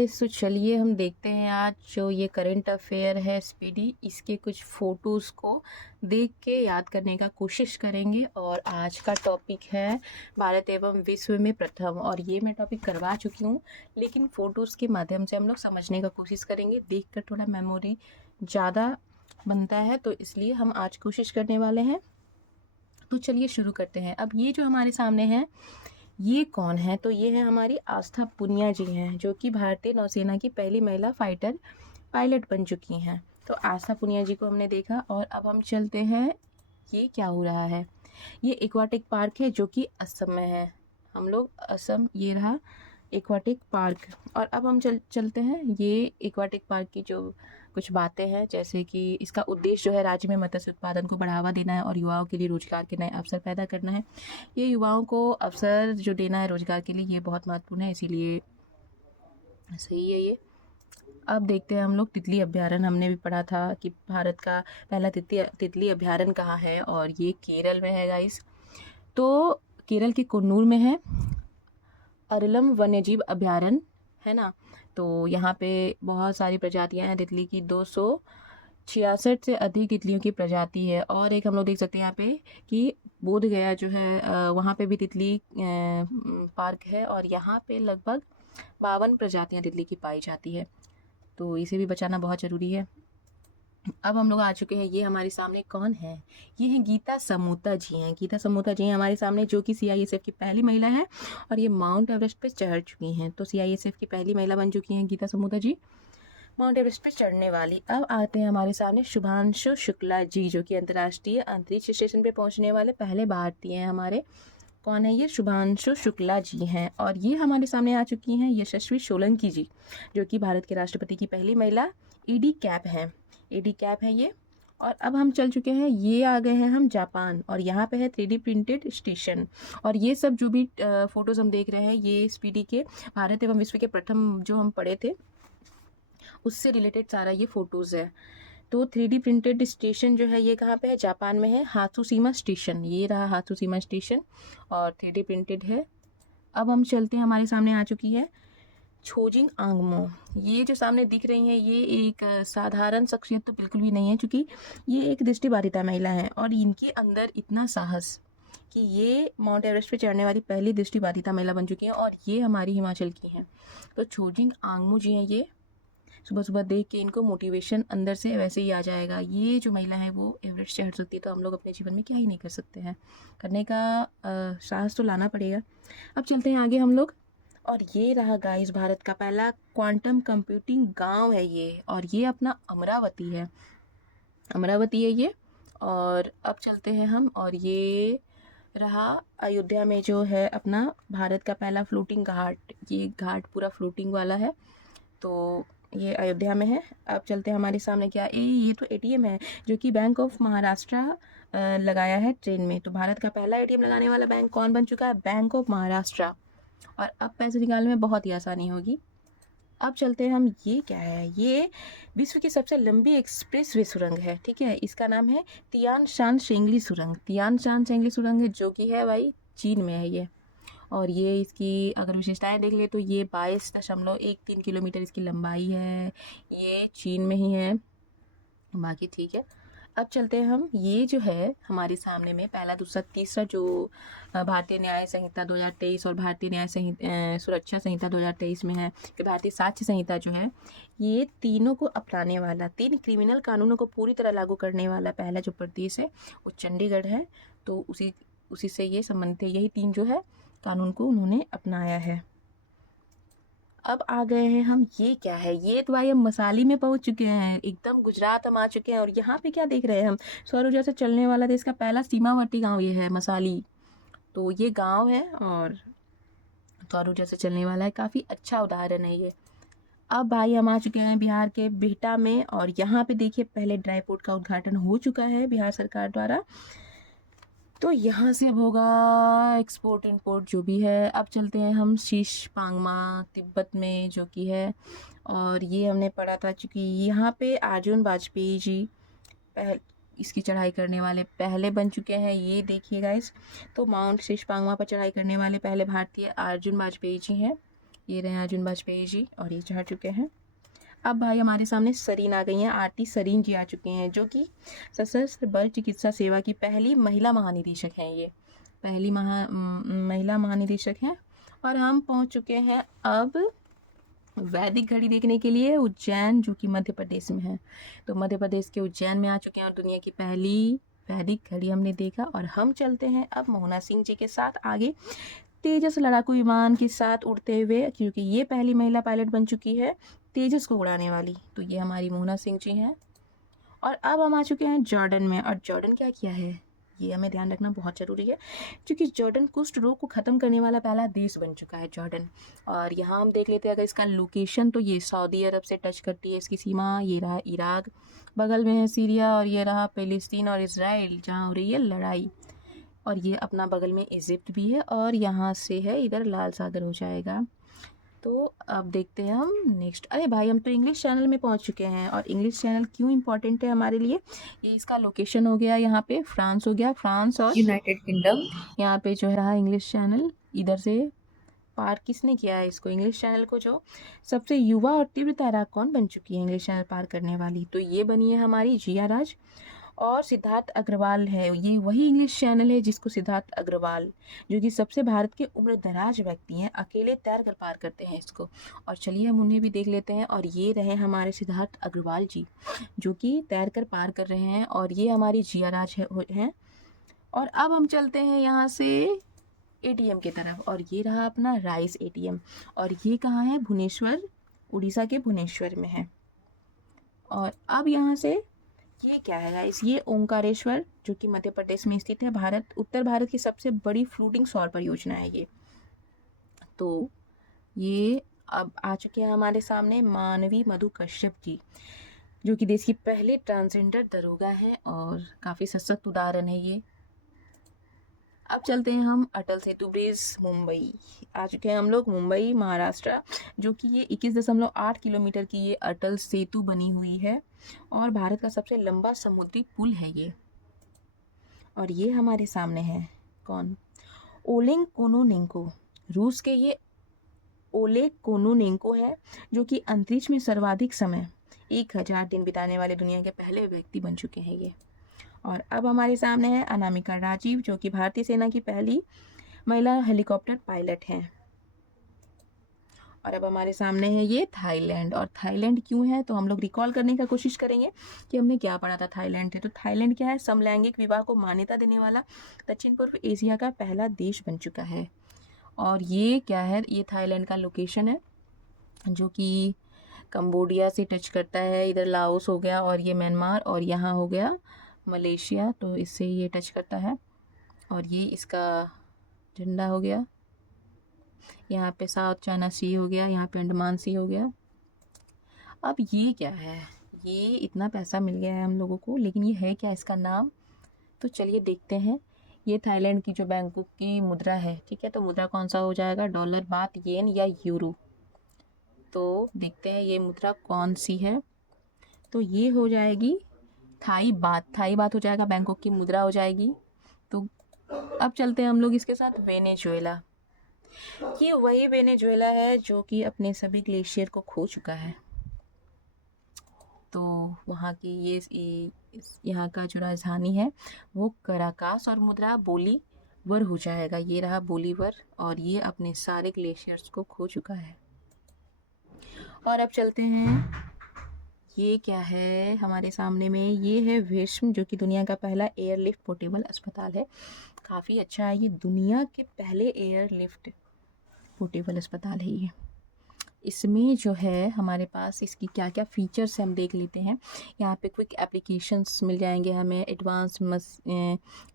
Guys, तो चलिए हम देखते हैं आज जो ये करंट अफेयर है स्पीडी, इसके कुछ फ़ोटोज़ को देख के याद करने का कोशिश करेंगे। और आज का टॉपिक है भारत एवं विश्व में प्रथम, और ये मैं टॉपिक करवा चुकी हूँ, लेकिन फ़ोटोज़ के माध्यम से हम लोग समझने का कोशिश करेंगे। देखकर थोड़ा मेमोरी ज़्यादा बनता है, तो इसलिए हम आज कोशिश करने वाले हैं। तो चलिए शुरू करते हैं। अब ये जो हमारे सामने है, ये कौन है? तो ये है हमारी आस्था पुनिया जी हैं, जो कि भारतीय नौसेना की पहली महिला फाइटर पायलट बन चुकी हैं। तो आस्था पुनिया जी को हमने देखा, और अब हम चलते हैं। ये क्या हो रहा है? ये एक्वाटिक पार्क है जो कि असम में है। हम लोग असम, ये रहा एक्वाटिक पार्क। और अब हम चलते हैं। ये एक्वाटिक पार्क की जो कुछ बातें हैं, जैसे कि इसका उद्देश्य जो है राज्य में मत्स्य उत्पादन को बढ़ावा देना है और युवाओं के लिए रोजगार के नए अवसर पैदा करना है। ये युवाओं को अवसर जो देना है रोजगार के लिए, ये बहुत महत्वपूर्ण है, इसीलिए सही है ये। अब देखते हैं हम लोग तितली अभ्यारण्य। हमने भी पढ़ा था कि भारत का पहला तितली अभ्यारण्य कहाँ है, और ये केरल में है गाइस। तो केरल के कुन्नूर में है अरलम वन्यजीव अभ्यारण्य, है ना। तो यहाँ पे बहुत सारी प्रजातियां हैं तितली की, 266 से अधिक तितलियों की प्रजाति है। और एक हम लोग देख सकते हैं यहाँ पे कि बोध गया जो है, वहाँ पे भी तितली पार्क है, और यहाँ पे लगभग 52 प्रजातियां तितली की पाई जाती है। तो इसे भी बचाना बहुत ज़रूरी है। अब हम लोग आ चुके हैं। ये हमारे सामने कौन है? ये हैं गीता समोता जी हैं। गीता समोता जी हैं हमारे सामने, जो कि सीआईएसएफ की पहली महिला है, और ये माउंट एवरेस्ट पे चढ़ चुकी हैं। तो सीआईएसएफ की पहली महिला बन चुकी हैं गीता समोता जी, माउंट एवरेस्ट पे चढ़ने वाली। अब आते हैं हमारे सामने शुभांशु शुक्ला जी, जो कि अंतर्राष्ट्रीय अंतरिक्ष स्टेशन पे पहुंचने वाले पहले भारतीय हैं हमारे। कौन है ये? शुभांशु शुक्ला जी हैं। और ये हमारे सामने आ चुकी हैं यशस्वी सोलंकी जी, जो कि भारत के राष्ट्रपति की पहली महिला एडी कैप है। एडी कैप है ये। और अब हम चल चुके हैं, ये आ गए हैं हम जापान, और यहाँ पे है 3D प्रिंटेड स्टेशन। और ये सब जो भी फोटोज़ हम देख रहे हैं, ये स्पीडी के भारत एवं विश्व के प्रथम जो हम पढ़े थे, उससे रिलेटेड सारा ये फोटोज़ है। तो 3D प्रिंटेड स्टेशन जो है, ये कहाँ पे है? जापान में है, हात्सुशिमा स्टेशन। ये रहा हात्सुशिमा स्टेशन, और 3D प्रिंटेड है। अब हम चलते हैं, हमारे सामने आ चुकी है छोजिंग आंगमो। ये जो सामने दिख रही है, ये एक साधारण शख्सियत तो बिल्कुल भी नहीं है, क्योंकि ये एक दृष्टिबाधिता महिला है, और इनके अंदर इतना साहस कि ये माउंट एवरेस्ट पे चढ़ने वाली पहली दृष्टिबाधिता महिला बन चुकी हैं, और ये हमारी हिमाचल की हैं। तो छोजिंग आंगमो जी हैं ये। सुबह सुबह देख के इनको मोटिवेशन अंदर से वैसे ही आ जाएगा। ये जो महिला है वो एवरेस्ट चढ़ सकती है, तो हम लोग अपने जीवन में क्या ही नहीं कर सकते हैं। करने का साहस तो लाना पड़ेगा। अब चलते हैं आगे हम लोग। और ये रहा गाइस भारत का पहला क्वांटम कंप्यूटिंग गांव है ये, और ये अपना अमरावती है। अमरावती है ये। और अब चलते हैं हम, और ये रहा अयोध्या में जो है अपना भारत का पहला फ्लोटिंग घाट। ये घाट पूरा फ्लोटिंग वाला है, तो ये अयोध्या में है। अब चलते हैं हमारे सामने, क्या ये तो एटीएम है, जो कि बैंक ऑफ महाराष्ट्र लगाया है ट्रेन में। तो भारत का पहला एटीएम लगाने वाला बैंक कौन बन चुका है? Bank of Maharashtra. और अब पैसे निकालने में बहुत ही आसानी होगी। अब चलते हैं हम, ये क्या है? ये विश्व की सबसे लंबी एक्सप्रेस वे सुरंग है, ठीक है। इसका नाम है तियान शान शेंगली सुरंग। तियान शान शेंगली सुरंग है, जो कि है भाई चीन में है ये। और ये इसकी अगर विशेषताएं देख ले, तो ये 22.13 किलोमीटर इसकी लंबाई है। ये चीन में ही है, बाकी ठीक है। अब चलते हैं हम, ये जो है हमारे सामने में पहला, दूसरा, तीसरा जो भारतीय न्याय संहिता 2023 और भारतीय न्याय सुरक्षा संहिता 2023 में है, कि भारतीय साक्ष्य संहिता जो है, ये तीनों को अपनाने वाला, 3 क्रिमिनल कानूनों को पूरी तरह लागू करने वाला पहला जो प्रदेश है वो चंडीगढ़ है। तो उसी से ये संबंधित है। यही 3 जो है कानून को उन्होंने अपनाया है। अब आ गए हैं हम, ये क्या है? ये तो भाई हम मसाली में पहुंच चुके हैं, एकदम गुजरात हम आ चुके हैं। और यहाँ पे क्या देख रहे हैं हम? सौर ऊर्जा से चलने वाला देश का पहला सीमावर्ती गांव ये है, मसाली। तो ये गांव है और सौर ऊर्जा से चलने वाला है, काफ़ी अच्छा उदाहरण है ये। अब भाई हम आ चुके हैं बिहार के बिहटा में, और यहाँ पे देखिए पहले ड्राई पोर्ट का उद्घाटन हो चुका है बिहार सरकार द्वारा। तो यहाँ से अब होगा एक्सपोर्ट इंपोर्ट जो भी है। अब चलते हैं हम शीश पांगमा, तिब्बत में जो कि है। और ये हमने पढ़ा था, चूँकि यहाँ पे अर्जुन वाजपेयी जी इसकी चढ़ाई करने वाले पहले बन चुके हैं। ये देखिए गाइस, तो माउंट शीश पांगमा पर चढ़ाई करने वाले पहले भारतीय अर्जुन वाजपेयी जी हैं। ये रहे अर्जुन वाजपेयी जी और ये चढ़ चुके हैं। अब भाई हमारे सामने सरीन आ गई हैं, आरती सरीन जी आ चुके हैं, जो कि सशस्त्र बल चिकित्सा सेवा की पहली महिला महानिदेशक हैं। ये पहली महिला महानिदेशक हैं। और हम पहुंच चुके हैं अब वैदिक घड़ी देखने के लिए उज्जैन, जो कि मध्य प्रदेश में है। तो मध्य प्रदेश के उज्जैन में आ चुके हैं और दुनिया की पहली वैदिक घड़ी हमने देखा। और हम चलते हैं अब मोहना सिंह जी के साथ आगे तेजस लड़ाकू विमान के साथ उड़ते हुए, क्योंकि ये पहली महिला पायलट बन चुकी है तेजस को उड़ाने वाली। तो ये हमारी मोहना सिंह जी हैं। और अब हम आ चुके हैं जॉर्डन में। और जॉर्डन क्या किया है ये हमें ध्यान रखना बहुत ज़रूरी है, क्योंकि जॉर्डन कुष्ठ रोग को ख़त्म करने वाला पहला देश बन चुका है जॉर्डन। और यहाँ हम देख लेते हैं अगर इसका लोकेशन, तो ये सऊदी अरब से टच करती है इसकी सीमा। ये रहा इराक, बगल में है सीरिया, और ये रहा फिलिस्तीन और इसराइल जहाँ हो रही है लड़ाई। और ये अपना बगल में इजिप्ट भी है, और यहाँ से है इधर लाल सागर हो जाएगा। तो अब देखते हैं हम नेक्स्ट। अरे भाई हम तो इंग्लिश चैनल में पहुंच चुके हैं। और इंग्लिश चैनल क्यों इम्पोर्टेंट है हमारे लिए, ये इसका लोकेशन हो गया, यहाँ पे फ्रांस हो गया, फ्रांस और यूनाइटेड किंगडम। यहाँ पे जो है रहा इंग्लिश चैनल, इधर से पार किसने किया है इसको, इंग्लिश चैनल को, जो सबसे युवा और तीव्र तैराक कौन बन चुकी है इंग्लिश चैनल पार करने वाली, तो ये बनी है हमारी जिया राज और सिद्धार्थ अग्रवाल है। ये वही इंग्लिश चैनल है जिसको सिद्धार्थ अग्रवाल, जो कि सबसे भारत के उम्र दराज व्यक्ति हैं, अकेले तैर कर पार करते हैं इसको। और चलिए हम उन्हें भी देख लेते हैं। और ये रहे हमारे सिद्धार्थ अग्रवाल जी, जो कि तैर कर पार कर रहे हैं। और ये हमारी जिया राज हैं। और अब हम चलते हैं यहाँ से एटीएम की तरफ। और ये रहा अपना राइस एटीएम। और ये कहाँ है, भुवनेश्वर, उड़ीसा के भुवनेश्वर में है। और अब यहाँ से ये क्या है गाइस, ये ओंकारेश्वर, जो कि मध्य प्रदेश में स्थित है। उत्तर भारत की सबसे बड़ी फ्लोटिंग सौर परियोजना है ये। तो ये अब आ चुके हैं हमारे सामने मानवी मधु कश्यप जी, जो कि देश की पहले ट्रांसजेंडर दरोगा है और काफ़ी सशक्त उदाहरण है ये। अब चलते हैं हम अटल सेतु ब्रिज, मुंबई आ चुके हैं हम लोग, मुंबई महाराष्ट्र, जो कि ये 21.8 किलोमीटर की ये अटल सेतु बनी हुई है और भारत का सबसे लंबा समुद्री पुल है ये। और ये हमारे सामने है कौन, ओलेग कोनोनेंको, रूस के ये ओलेग कोनोनेंको है, जो कि अंतरिक्ष में सर्वाधिक समय 1000 दिन बिताने वाले दुनिया के पहले व्यक्ति बन चुके हैं ये। और अब हमारे सामने है अनामिका राजीव, जो कि भारतीय सेना की पहली महिला हेलीकॉप्टर पायलट हैं। और अब हमारे सामने है ये थाईलैंड। और थाईलैंड क्यों है, तो हम लोग रिकॉल करने का कोशिश करेंगे कि हमने क्या पढ़ा था थाईलैंड से। तो थाईलैंड क्या है, समलैंगिक विवाह को मान्यता देने वाला दक्षिण पूर्व एशिया का पहला देश बन चुका है। और ये क्या है, ये थाईलैंड का लोकेशन है, जो कि कंबोडिया से टच करता है। इधर लाओस हो गया, और ये म्यांमार, और यहाँ हो गया मलेशिया, तो इससे ये टच करता है। और ये इसका झंडा हो गया, यहाँ पे साउथ चाइना सी हो गया, यहाँ पे अंडमान सी हो गया। अब ये क्या है, ये इतना पैसा मिल गया है हम लोगों को, लेकिन ये है क्या इसका नाम, तो चलिए देखते हैं। ये थाईलैंड की जो बैंकॉक की मुद्रा है, ठीक है, तो मुद्रा कौन सा हो जाएगा, डॉलर, बात, येन या यूरो। तो देखते हैं ये मुद्रा कौन सी है, तो ये हो जाएगी थाई बात, थाई बात हो जाएगा, बैंकॉक की मुद्रा हो जाएगी। तो अब चलते हैं हम लोग इसके साथ वेनेजुएला। ये वही वेनेजुएला है जो कि अपने सभी ग्लेशियर को खो चुका है। तो वहाँ की ये यहाँ का जो राजधानी है वो कराकास, और मुद्रा बोलीवर हो जाएगा। ये रहा बोलीवर, और ये अपने सारे ग्लेशियर्स को खो चुका है। और अब चलते हैं, ये क्या है हमारे सामने में, ये है विश्व, जो कि दुनिया का पहला एयरलिफ्ट पोर्टेबल अस्पताल है। काफ़ी अच्छा है, ये दुनिया के पहले एयरलिफ्ट पोर्टेबल अस्पताल है ये। इसमें जो है हमारे पास इसकी क्या क्या फ़ीचर्स हम देख लेते हैं। यहाँ पे क्विक एप्लीकेशंस मिल जाएंगे हमें, एडवांस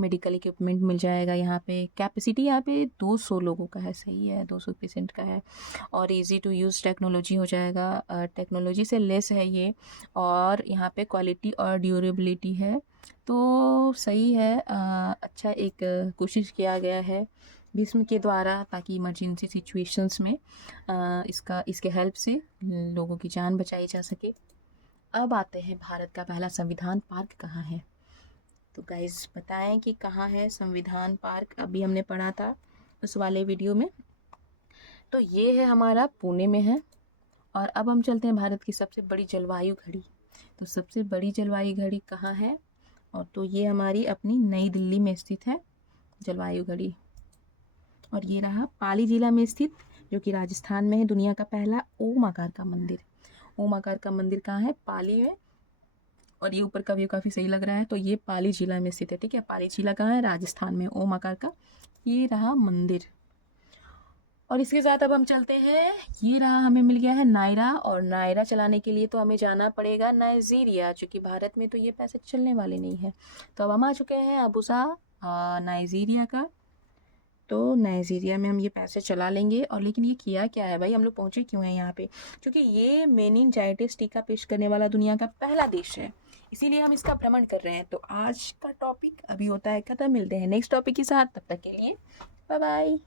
मेडिकल इक्विपमेंट मिल जाएगा। यहाँ पे कैपेसिटी यहाँ पे 200 लोगों का है, सही है, 200 पेशेंट का है। और इजी टू यूज़ टेक्नोलॉजी हो जाएगा, टेक्नोलॉजी से लेस है ये। और यहाँ पे क्वालिटी और ड्यूरेबिलिटी है, तो सही है। अच्छा एक कोशिश किया गया है भीष्म के द्वारा, ताकि इमरजेंसी सिचुएशंस में इसके हेल्प से लोगों की जान बचाई जा सके। अब आते हैं भारत का पहला संविधान पार्क कहाँ है, तो गाइस बताएं कि कहाँ है संविधान पार्क। अभी हमने पढ़ा था उस वाले वीडियो में, तो ये है हमारा पुणे में है। और अब हम चलते हैं भारत की सबसे बड़ी जलवायु घड़ी। तो सबसे बड़ी जलवायु घड़ी कहाँ है? और तो ये हमारी अपनी नई दिल्ली में स्थित है जलवायु घड़ी। और ये रहा पाली जिला में स्थित, जो कि राजस्थान में है, दुनिया का पहला ओम आकार का मंदिर। ओम आकार का मंदिर कहाँ है? पाली में। और ये ऊपर का व्यू काफ़ी सही लग रहा है। तो ये पाली जिला में स्थित है, ठीक है। पाली जिला कहाँ है? राजस्थान में, ओम आकार का। ये रहा मंदिर। और इसके साथ अब हम चलते हैं, ये रहा हमें मिल गया है नायरा। और नायरा चलाने के लिए तो हमें जाना पड़ेगा नाइजीरिया, क्योंकि भारत में तो ये पैसे चलने वाले नहीं है। तो अब हम आ चुके हैं अबुजा नाइजीरिया का। तो नाइजीरिया में हम ये पैसे चला लेंगे। और लेकिन ये किया क्या है भाई, हम लोग पहुँचे क्यों हैं यहाँ पे? क्योंकि ये मेनिनजाइटिस टीका पेश करने वाला दुनिया का पहला देश है, इसीलिए हम इसका भ्रमण कर रहे हैं। तो आज का टॉपिक अभी होता है खत्म। मिलते हैं नेक्स्ट टॉपिक के साथ, तब तक के लिए बाय बाय।